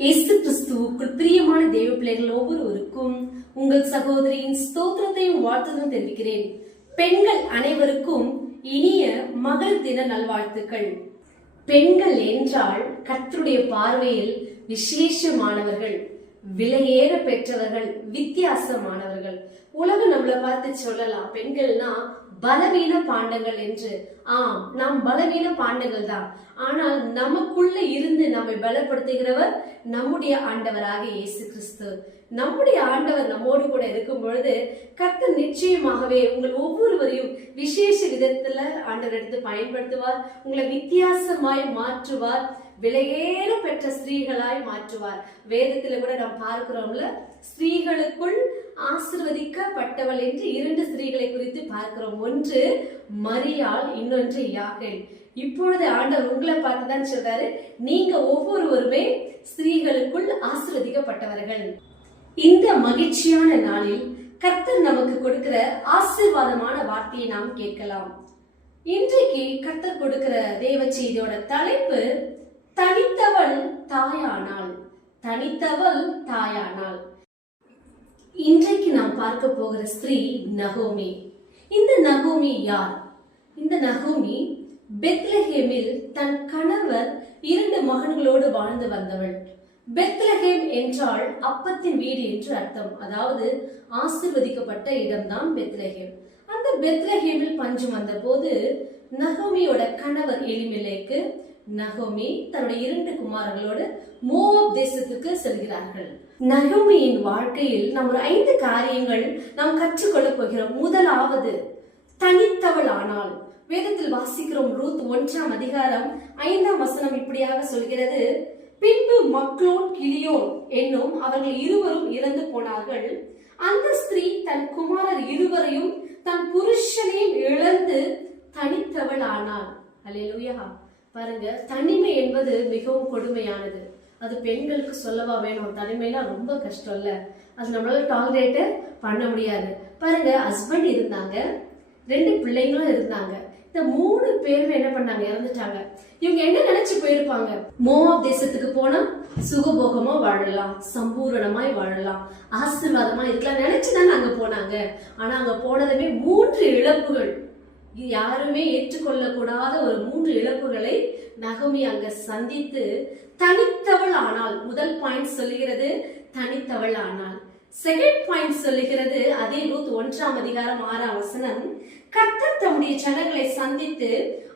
இயேசு கிறிஸ்துவுக்குள் பிரியமான தேவ பிள்ளைகள் ஒவ்வொருவருக்கும் உங்கள் சகோதரியின் ஸ்தோத்திரத்தையும் வாழ்த்துதலும் தெரிவிக்கிறேன். பெண்கள் அனைவருக்கும் இனிய மகள் தின நல்வாழ்த்துக்கள். பெண்கள் என்றால் கர்த்தருடைய பார்வையில் விசேஷமானவர்கள், விலையேற பெற்றவர்கள், வித்தியாசமானவர்கள். உலகம் நம்மளை பார்த்து சொல்லலாம் பெண்கள்னா பலவீன பாண்டங்கள் என்று. ஆம், நாம் பலவீன பாண்டங்கள் தான். ஆனால் நமக்குள்ள இருந்து நம்மை பலப்படுத்துகிறவர் நம்முடைய ஆண்டவராக இயேசு கிறிஸ்து. நம்முடைய ஆண்டவர் நம்மோடு கூட இருக்கும் பொழுது கர்த்தர் நிச்சயமாகவே உங்கள் ஒவ்வொருவரையும் விசேஷ விதத்துல ஆண்டவர் எடுத்து பயன்படுத்துவார். உங்களை வித்தியாசமாய் மாற்றுவார், விலையேற பெற்ற ஸ்திரீகளாய் மாற்றுவார். வேதத்துல கூட நாம் பார்க்கிறோம்ல, ஸ்திரீகளுக்குள் ஆசீர்வதிக்கப்பட்டவள் என்று 2 ஸ்திரீகளை குறித்து பார்க்கிறோம். ஒன்று மரியாள், இன்னொன்று யாகேல். இப்பொழுது ஆண்டவர் உங்களை பார்த்துதான் சொல்றாரு, நீங்க ஒவ்வொருவருமே ஸ்திரீகளுக்குள் ஆசீர்வதிக்கப்பட்டவர்கள். இந்த மகிழ்ச்சியான நாளில் கர்த்தர் நமக்கு கொடுக்கிற ஆசீர்வாதமான வார்த்தையை நாம் கேட்கலாம். இன்றைக்கு கர்த்தர் கொடுக்கிற தேவ செய்தியோட தலைப்பு தனித்தவள் தாயானாள். தனித்தவள் தாயானாள். இன்றைக்கு நாம் பார்க்க போகிற ஸ்திரீ நகோமி. இந்த நகோமி யார்? இந்த நகோமி பெத்லஹேமில் தன் கணவர் 2 மகன்களோடு வாழ்ந்து வந்தவள். பெத்லஹேம் என்றால் அப்பத்தின் வீடு என்று அர்த்தம். அதாவது ஆசீர்வதிக்கப்பட்ட இடம்தான் பெத்லஹேம். அந்த பெத்லஹேமில் பஞ்சம் வந்த போது நகோமியோட கணவர் எலிமெலேக்கு, நகோமி தன்னுடைய 2 குமாரர்களோடு மோவாப் தேசத்துக்கு செல்கிறார்கள். நகோமியின் வாழ்க்கையில் நாம் ஒரு 5 காரியங்கள் நாம் கற்றுக்கொள்ள போகிறோம். முதலாவது, தனித்தவள் ஆனாள். வேதத்தில் வாசிக்கிறோம், ரூத் 1ஆம் அதிகாரம் 5ஆம் வசனம் இப்படியாக சொல்கிறது, பின்பு மக்லோன் கிளியோன் என்னும் அவர்கள் இருவரும் இறந்து போனார்கள். அந்த ஸ்திரீ தன் குமாரர் இருவரையும் தன் புருஷனையும் இழந்து தனித்தவள் ஆனாள். அல்லேலூயா. பாருங்க, தனிமை என்பது மிகவும் கொடுமையானது. அது பெண்களுக்கு சொல்லவா வேணும்? தனிமைனா ரொம்ப கஷ்டம் இல்ல, அது நம்மளால டாலரேட் பண்ண முடியாது. பாருங்க, ஹஸ்பண்ட் இருந்தாங்க, 2 பிள்ளைங்களும் இருந்தாங்க. இந்த 3 பேருமே என்ன பண்ணாங்க? இறந்துட்டாங்க. இவங்க என்ன நினைச்சு போயிருப்பாங்க? மோவாப் தேசத்துக்கு போனா சுகபோகமா வாழலாம், சம்பூரணமாய் வாழலாம், ஆசீர்வாதமா இருக்கலாம் நினைச்சுதானே அங்க போனாங்க. ஆனா அங்க போனதுமே 3 இழப்புகள், யாருமே ஏற்றுக்கொள்ள கூடாத ஒரு 3 இழப்புகளை நகோமி அங்க சந்தித்து தனித்தவள் ஆனாள். முதல் பாயிண்ட் சொல்லுகிறது தனித்தவள் ஆனாள். செகண்ட் பாயிண்ட் சொல்லுகிறது, அதே ரூத் 1ஆம் அதிகாரம் 6ஆம் வசனம், கர்த்தர் தம்முடைய ஜனங்களை சந்தித்து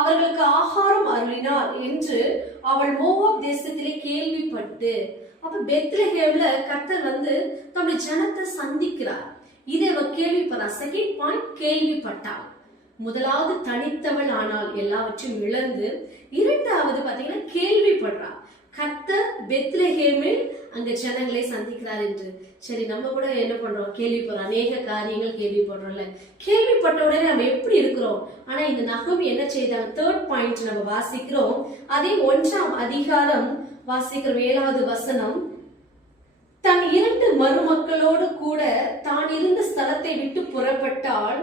அவர்களுக்கு ஆகாரம் அருளினார் என்று அவள் மோவாப் தேசத்திலே கேள்விப்பட்டு. அப்ப பெத்லஹேம்ல கர்த்தர் வந்து தம்முடைய ஜனத்தை சந்திக்கிறார். இதை அவ கேள்விப்படுறா. Second point, கேள்விப்பட்டாள். முதலாவது தனித்தவள் ஆனால் எல்லாவற்றையும் இழந்து, 2வது பாத்தீங்கன்னா கேள்விப்படுறா. கர்த்தர் பெத்லஹேமில் அங்க ஜனங்களை சந்திக்கிறார் என்று. சரி, நம்ம கூட என்ன பண்றோம்? கேள்விப்படுறோம், அநேக காரியங்கள் கேள்விப்படுறோம்ல. கேள்விப்பட்ட உடனே நம்ம எப்படி இருக்கிறோம்? ஆனா இந்த நகோமி என்ன செய்தாங்க? 3rd பாயிண்ட் நம்ம வாசிக்கிறோம், அதே 1ஆம் அதிகாரம் வாசிக்கிறோம், 7வது வசனம், தன் 2 மருமக்களோடு கூட தான் இருந்த ஸ்தலத்தை விட்டு புறப்பட்டால்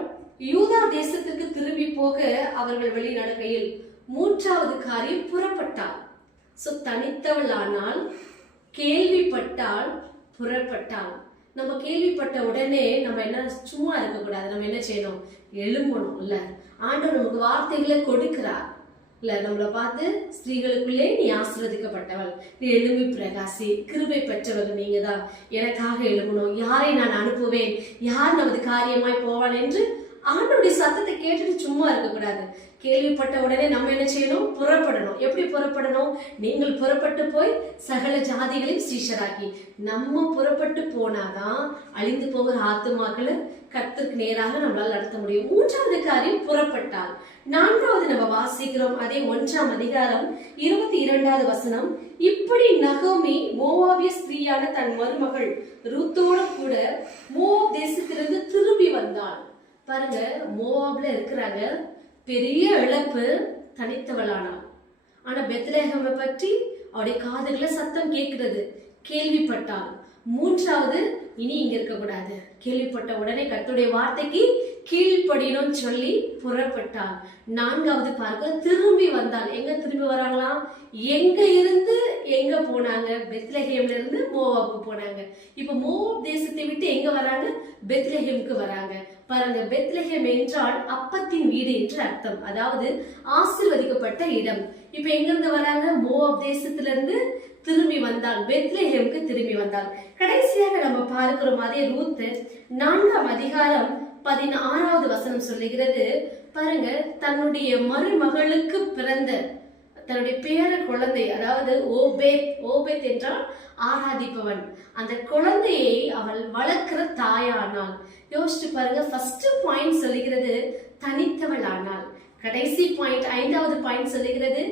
யூதா தேசத்திற்கு திரும்பி போக அவர்கள் வெளி நடக்கையில். 3வது காரியம், புறப்பட்டாள். சோ தனித்தவள் ஆனால், கேள்விப்பட்டால், புறப்பட்டாள். நம்ம கேள்விப்பட்ட உடனே நம்ம என்ன சும்மா இருக்க கூடாது. நம்ம என்ன செய்யணும்? எழும்பணும் இல்ல. ஆண்டவர் நமக்கு வார்த்தைகளை கொடுக்கிறார் இல்ல. நம்மளை பார்த்து, ஸ்திரீகளுக்குள்ளே நீ ஆசீர்வதிக்கப்பட்டவள், நீ எழும்பி பிரகாசி, கிருபை பெற்றவர்கள் நீங்க தான், எனக்காக எழும்பணும், யாரை நான் அனுப்புவேன், யார் நமது காரியமாய் போவான் என்று ஆண்டவருடைய சத்தத்தை கேட்டுட்டு சும்மா இருக்க கூடாது. கேள்விப்பட்ட உடனே நம்ம என்ன செய்யணும்? புறப்படணும். எப்படி புறப்படணும்? நீங்கள் புறப்பட்டு போய் சகல ஜாதிகளையும் சீஷராக்கி. நம்ம புறப்பட்டு போனாதான் அழிந்து போகிற ஆத்துமாக்களை கர்த்தருக்கு நேராக நம்மளால் நடத்த முடியும். 3வது காரியம், புறப்பட்டால். 4வது நம்ம வாசிக்கிறோம், அதே 1ஆம் அதிகாரம் 22வது வசனம், இப்படி நகோமி மோவாபிய ஸ்திரீயான தன் மருமகள் ரூத்தோடு கூட மோவாப் தேசத்திலிருந்து திரும்பி வந்தாள். பாருங்க, மோவாப்ல இருக்கிறாங்க, பெரிய இழப்பு, தனித்தவளானாள். ஆனா பெத்லஹேமை பற்றி அவருடைய காதுகளை சத்தம் கேட்கிறது, கேள்விப்பட்டாள். மூன்றாவது, இனி இங்க இருக்க கூடாது. கேள்விப்பட்ட உடனே கர்த்தருடைய வார்த்தைக்கு கீழ்ப்படினும் சொல்லி புறப்பட்டாள். நான்காவது பார்க்க திரும்பி வந்தாள். எங்க திரும்பி வராங்களாம்? எங்க இருந்து எங்க போனாங்க? பெத்லஹேம்ல இருந்து மோவாபுக்கு போனாங்க. இப்ப மோவாப் தேசத்தை விட்டு எங்க வராங்க? பெத்லஹேமுக்கு வராங்க. பாருங்க, பெத்லஹேம் என்றால் அப்பத்தின் வீடு என்று அர்த்தம், அதாவது ஆசீர்வதிக்கப்பட்ட இடம். இப்ப எங்க இருந்து வராங்க? மோவாப் தேசத்துல இருந்து திரும்பி வந்தால், பெத்லஹேமுக்கு திரும்பி வந்தால். கடைசியாக நம்ம பார்க்கிறோம் அதே ரூத் 4ஆம் அதிகாரம் 16வது வசனம் சொல்லுகிறது. பாருங்க, தன்னுடைய மருமகளுக்கு பிறந்த தன்னுடைய பேர குழந்தை, அதாவது ஓபேத் என்றால் ஆராதிப்பவன், அந்த குழந்தையை அவள் வளர்க்கிற தாயானாள். யோசிச்சு பாருங்க, ஃபர்ஸ்ட் பாயிண்ட் சொல்லுகிறது தனித்தவள் ஆனாள். கடைசி பாயிண்ட் 5வது பாயிண்ட் சொல்லுகிறது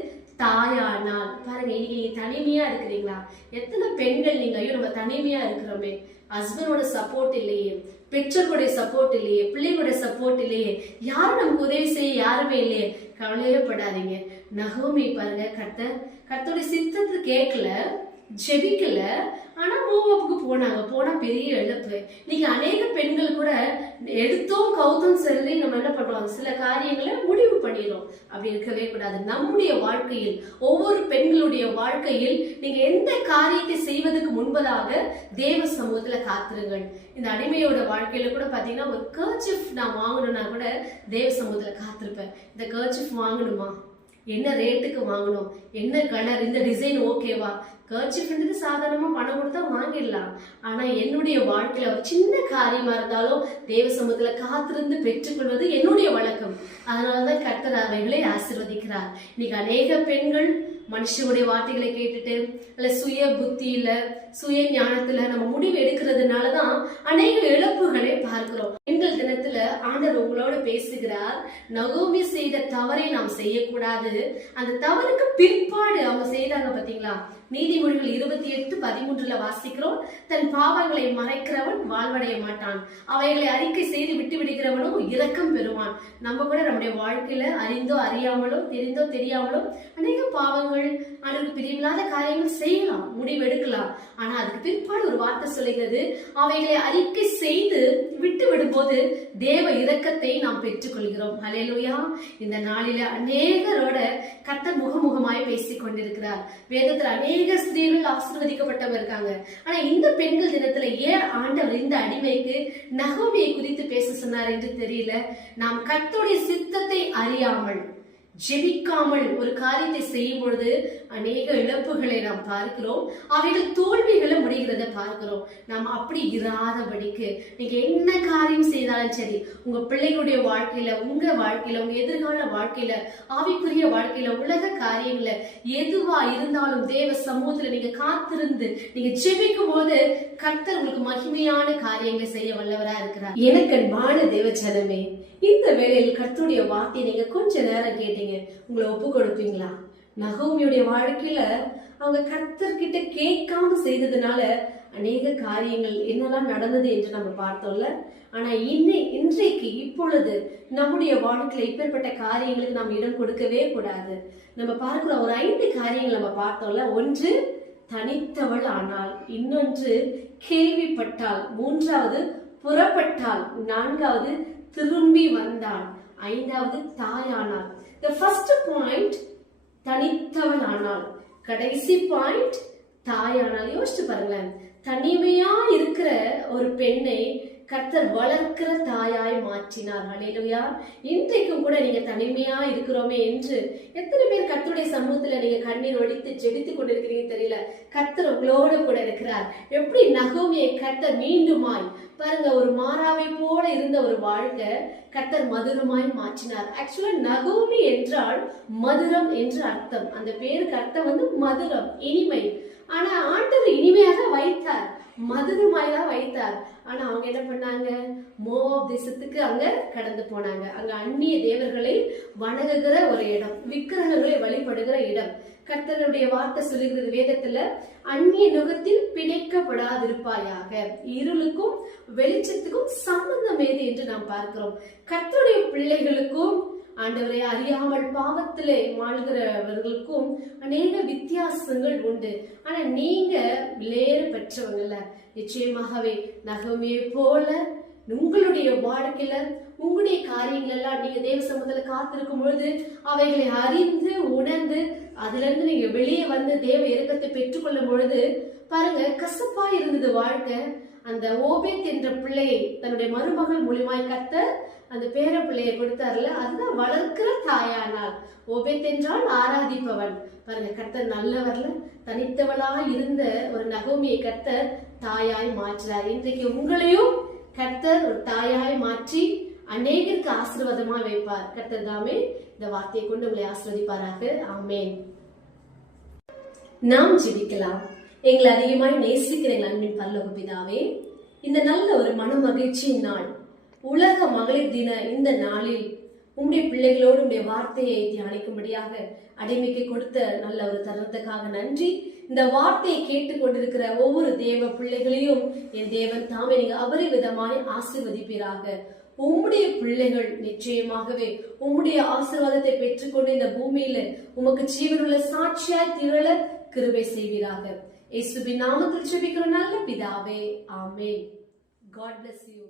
தாயானாள். பாருங்க, இன்னைக்கு நீங்க தனிமையா இருக்கிறீங்களா? எத்தனை பெண்கள் நீங்க ஐயோ நம்ம தனிமையா இருக்கிறோமே, ஹஸ்பண்டோட சப்போர்ட் இல்லையே, பெற்றோருடைய சப்போர்ட் இல்லையே, பிள்ளைகளுடைய சப்போர்ட் இல்லையே, யாரும் நமக்கு உதவி செய்ய யாருமே இல்லையே. கவலையே படாதீங்க. நகோமி பாருங்க, கர்த்தருடைய சித்தத்தை கேட்கல, ஜெபிக்கல, ஆனா மோவாபுக்கு போனா பெரிய இழப்பு. இன்னைக்கு அநேக பெண்கள் கூட எடுத்தோம் கவுத்தோம் சொல்லி நம்ம என்ன பண்றோம், சில காரியங்களை முடிவு பண்ணிடுறோம். அப்படி இருக்கவே கூடாது. நம்முடைய வாழ்க்கையில், ஒவ்வொரு பெண்களுடைய வாழ்க்கையில் நீங்க எந்த காரியத்தை செய்வதற்கு முன்பதாக தேவ சமூகத்துல காத்திருங்கள். இந்த அடிமையோட வாழ்க்கையில கூட பாத்தீங்கன்னா, ஒரு கர்ச்சிஃப் நான் வாங்கணும்னா கூட தேவ சமூகத்துல காத்திருப்பேன். இந்த கர்ச்சிஃப் வாங்கணுமா, என்ன ரேட்டுக்கு வாங்கணும், என்ன கலர், இந்த டிசைன் ஓகேவா? கர்ச்சிஃப்ன்றது சாதாரணமா பணம் கொடுத்தா வாங்கிடலாம். ஆனா என்னுடைய வாழ்க்கையில ஒரு சின்ன காரியமா இருந்தாலும் தேவ சமூகத்துல காத்திருந்து பெற்றுக்கொள்வது என்னுடைய வழக்கம். அதனாலதான் கர்த்தர் அவைகளை ஆசீர்வதிக்கிறார். இன்னைக்கு அநேக பெண்கள் மனுஷனுடைய வார்த்தைகளை கேட்டுட்டு, அல்ல சுய புத்தியில, சுய ஞானத்துல நம்ம முடிவு எடுக்கிறதுனாலதான் அநேக இழப்புகளை பார்க்கிறோம். பெண்கள் தினத்துல ஆண்டவர் உங்களோட பேசுகிறார். நகோமி செய்த தவறை நாம் செய்யக்கூடாது. அந்த தவறுக்கு பிற்பாடு அவங்க செய்தாங்க பாத்தீங்களா? நீதிமொழிகள் 28:13 வாசிக்கிறோம். தன் பாவங்களை மறைக்கிறவன் வாழ்வடைய மாட்டான், அவைகளை அறிக்கை செய்து விட்டு விடுகிறவனும் இரக்கம் பெறுவான். நம்ம கூட நம்முடைய வாழ்க்கையில அறிந்தோ அறியாமலோ, தெரிந்தோ தெரியாமலோ அநேக பாவங்கள், அதற்கு பிரிவில்லாத காரியங்கள் செய்யலாம், முடிவெடுக்கலாம். ஆனா அதுக்கு பிற்பாடு ஒரு வார்த்தை சொல்லுகிறது, அவைகளை அறிக்கை செய்து விட்டு விடும்போது தேவ இரக்கத்தை நாம் பெற்றுக் கொள்கிறோம். ஹல்லேலூயா. இந்த நாளில அநேகரோட கர்த்தர் முகமுகமாய் பேசிக் கொண்டிருக்கிறார். வேதத்துல அநேக ஸ்திரீகள் ஆசீர்வதிக்கப்பட்டவங்க இருக்காங்க. ஆனா இந்த பெண்கள் தினத்துல ஏன் ஆண்டவர் இந்த அடிமைக்கு நகோமியை குறித்து பேச சொன்னார் என்று தெரியல. நாம் கர்த்தருடைய சித்தத்தை அறியாமல், ஜெபிக்காமல் ஒரு காரியத்தை செய்யும் பொழுது அநேக இழப்புகளை நாம் பார்க்கிறோம். அவைகள் தோல்விகளை முடிகிறத பார்க்கிறோம். நாம் அப்படி இராதபடிக்கு நீங்க என்ன காரியம் செய்தாலும் சரி, உங்க பிள்ளைகளுடைய வாழ்க்கையில, உங்க வாழ்க்கையில, உங்க எதிர்கால வாழ்க்கையில, ஆவிக்குரிய வாழ்க்கையில, உலக காரியங்கள எதுவா இருந்தாலும் தேவ சமூகத்துல நீங்க காத்திருந்து நீங்க ஜெபிக்கும் போது கர்த்தர் உங்களுக்கு மகிமையான காரியங்களை செய்ய வல்லவரா இருக்கிறார். எனக்கு அன்பான தேவ ஜனமே, இந்த வேளையில் கர்த்தருடைய வார்த்தையை நீங்க கொஞ்ச நேரம் கேட்டீங்க, உங்களை ஒப்பு கொடுப்பீங்களா? நகோமியுடைய வாழ்க்கையில அவங்க கர்த்தர்கிட்ட கேட்காம செய்ததுனால அநேக காரியங்கள் என்னெல்லாம் நடந்தது என்று நம்ம பார்த்தோம்ல. ஆனா இன்றைக்கு இப்பொழுது நம்முடைய வாழ்க்கையில இப்பேற்பட்ட காரியங்களுக்கு நாம் இடம் கொடுக்கவே கூடாது. நம்ம பார்க்கிற ஒரு 5 காரியங்கள் நம்ம பார்த்தோம்ல. ஒன்று, தனித்தவள் ஆனாள். இன்னொன்று, கேள்விப்பட்டாள். மூன்றாவது, புறப்பட்டாள். நான்காவது, திரும்பி வந்தாள். 5வது, தாயானாள். The first point, தனித்தவள் ஆனாள். கடைசி பாயிண்ட், தாயானாள். யோசிச்சு பாருங்களேன், தனிமையா இருக்கிற ஒரு பெண்ணை கர்த்தர் வளர்க்கிற தாயாய் மாற்றினார். ஹல்லேலூயா. இன்றைக்கும் கூட நீங்க தனிமையா இருக்கிறோமே என்று எத்தனை பேர் கர்த்தருடைய சமூகத்துல நீங்க கண்ணீர் வடித்து ஜெபித்து கொண்டிருக்கிறீங்க தெரியல. கர்த்தர் உங்களோட கூட இருக்கிறார். எப்படி நகோமியை கர்த்தர் மீண்டுமாய் பாருங்க, ஒரு மாறாவை போல இருந்த ஒரு வாழ்க்கை கர்த்தர் மதுரமாய் மாற்றினார். ஆக்சுவலா நகோமி என்றால் மதுரம் என்று அர்த்தம். அந்த பேருக்கு அர்த்தம் மதுரம், இனிமை. ஆனா ஆண்டவர் இனிமையாக வைத்தார், மதுரமாய்தான் வைத்தார். ஆனா அவங்க என்ன பண்ணாங்க, மோவாப் தேசத்துக்கு அங்க கடந்து போனாங்க. அங்க அந்நிய தேவர்களை வணங்குகிற ஒரு இடம், விக்கிரகங்களை வழிபடுகிற இடம். கர்த்தருடைய வார்த்தை சொல்லுகிறது வேதத்துல, அந்நிய நுகத்தில் பிணைக்கப்படாதிருப்பாயாக, இருளுக்கும் வெளிச்சத்துக்கும் சம்பந்தம் ஏது என்று நாம் பார்க்கிறோம். கர்த்தருடைய பிள்ளைகளுக்கும் ஆண்டவரை அறியாமல் பாவத்திலே வாழ்கிறவர்களுக்கும் அநேக வித்தியாசங்கள் உண்டு. ஆனா நீங்க விலையேற பெற்றவங்கல்ல. நிச்சயமாகவே நகோமியை போல உங்களுடைய வாழ்க்கையில உங்களுடைய காரியங்கள் எல்லாம் நீங்க தேவ சமூகத்துல காத்திருக்கும் பொழுது அவைகளை அறிந்து உணர்ந்து அதுல இருந்து நீங்க வெளியே வந்து தேவ இரக்கத்தை பெற்றுக்கொள்ளும் பொழுது பாருங்க, கசப்பா இருந்தது வாழ்க்கை. அந்த ஓபேத் என்ற பிள்ளையை தன்னுடைய மருமகள் மூலியமாய் கர்த்தர் அந்த பேர பிள்ளையை கொடுத்தாருல, அதுதான் வளர்க்கிற தாயானால். ஓபேத் என்றால் ஆராதிப்பவன். பாருங்க, கர்த்தர் நல்லவர்ல. தனித்தவளா இருந்த ஒரு நகோமியை கர்த்தர் தாயாய் மாற்றுறார். இன்றைக்கு உங்களையும் கர்த்தர் ஒரு தாயாய் மாற்றி அநேகருக்கு ஆசீர்வாதமா வைப்பார். கர்த்தர் தாமே இந்த வார்த்தையை கொண்டு உங்களை ஆசீர்வதிப்பாராக. ஆமென். நாம் ஜெபிக்கலாம். எங்களை அதிகமாய் நேசிக்கிற எங்கள் அன்பின் பரலோக பிதாவே, இந்த நல்ல ஒரு மன மகிழ்ச்சியின் நாள், உலக மகளிர் தின இந்த நாளில் உம்முடைய பிள்ளைகளோடு உடைய வார்த்தையை தியானிக்கும்படியாக அடிமைக்கு கொடுத்த நல்ல ஒரு தருணத்துக்காக நன்றி. இந்த வார்த்தையை கேட்டுக் கொண்டிருக்கிற ஒவ்வொரு தேவ பிள்ளைகளையும் என் தேவன் தாமே நீங்க அபரிவிதமாய் ஆசீர்வதிப்பீராக. உம்முடைய பிள்ளைகள் நிச்சயமாகவே உம்முடைய ஆசீர்வாதத்தை பெற்றுக்கொண்டு இந்த பூமியில உமக்கு ஜீவனுள்ள சாட்சியாய் திரள கிருபை செய்வீராக. இயேசுவின் நாமத்தில் ஜெபிக்கிறோம் நல்ல பிதாவே. ஆமென். God bless you.